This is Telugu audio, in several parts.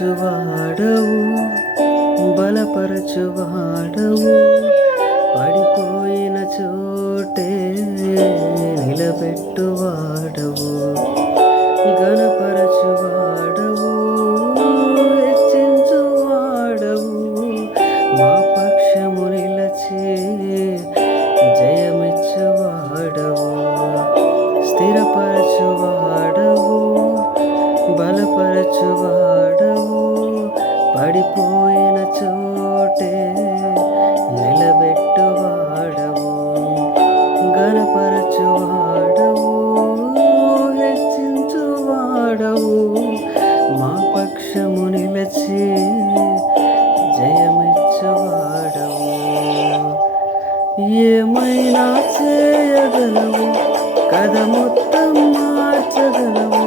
స్థిరపరచువాడవు, బలపరచువాడవు, పడిపోయిన చోటే నిలబెట్టువాడవు, ఘనపరచువాడవు, హెచ్చించువాడవు, మా పక్షము నిలచి జయమిచ్చువాడవు, స్థిరపరచువాడవు, బలపరచువాడవు, పడిపోయిన చోటే నిలబెట్టువాడవు, ఘనపరచువాడవు, హెచ్చించువాడవు, మా పక్షము నిలచి జయమిచ్చువాడవు. ఏమైనా చేయగలవు, కథ మొత్తం మార్చగలవు,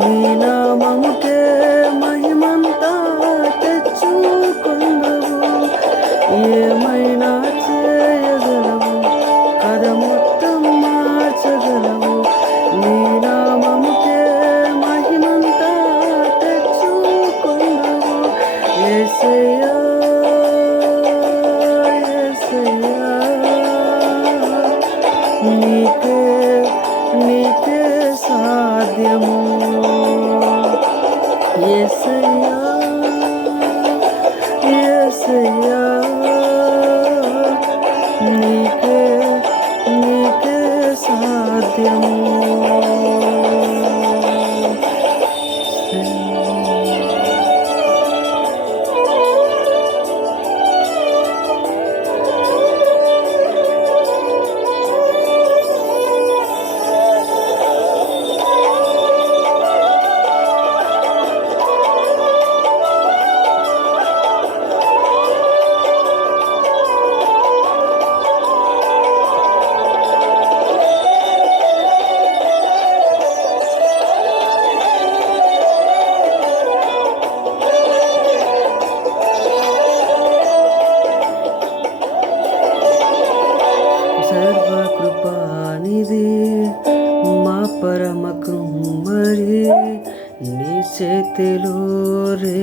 నీ నామముకే మహిమంతా తెచ్చుకొందవు. ఏమైనా చేయగలవు, కథ మొత్తం మార్చగలవు, నీ నామముకే మహిమంతా తెచ్చుకొందవు. యేసయ్యా, యేసయ్యా, నీకే నీకే సాధ్యము. యేసయ్యా, యేసయ్యా, నీకే నీకే సాధ్యము. సర్వకృపానిధి మా పరమ కుమ్మరి, నీ చేతిలోరే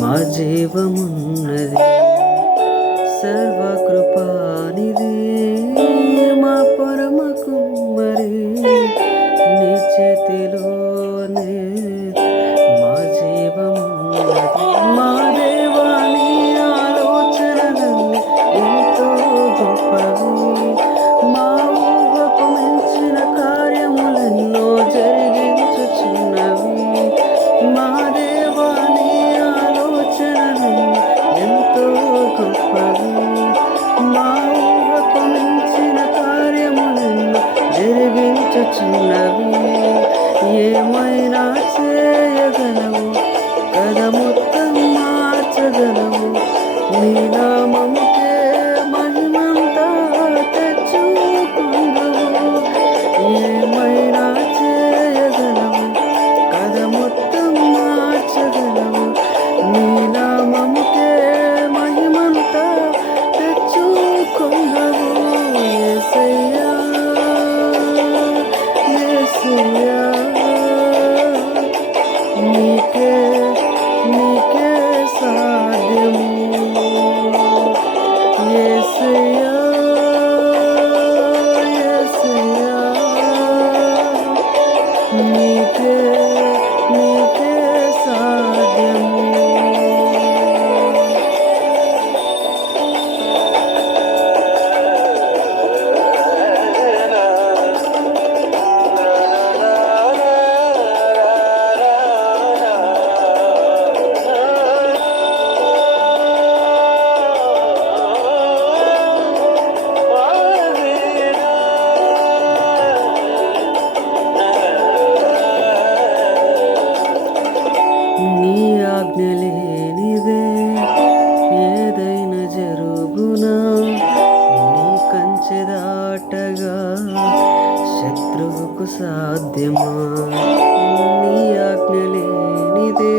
మా జీవమున్నది. సర్వకృపానిధి మా పరమ కుమ్మరి, నీ చేతిలోనే మా జీవమున్నది. మా దేవాని ఆలోచనలన్నీ ఎంతో గొప్పవి, మా ఊహకు మించిన కార్యములెన్నో జరిగించుచున్నవి. మా దేవాని ఆలోచనలన్నీ ఎంతో గొప్పవి, మా ఊహకు మించిన కార్యములెన్నో జరిగించుచున్నవి. ఏమైనా చేయగలవు, కథ మొత్తం మార్చగలవు, నీ నామముకే మహిమంతా తెచ్చుకొందువు. ఏమైనా చేయగలవు, కథ మొత్తం మార్చగలవు, నీ నామముకే మహిమంతా తెచ్చుకొందువు. యేసయ్యా, యేసయ్యా, నీకే నీకే సాధ్యము. యేసయ్యా, యేసయ్యా, నీకే నీకే సాధ్యము. నీ ఆజ్ఞ లేనిదే ఏదైనా జరుగునా, నీ కంచె దాటగా శత్రువుకు సాధ్యమా. నీ ఆజ్ఞ లేనిదే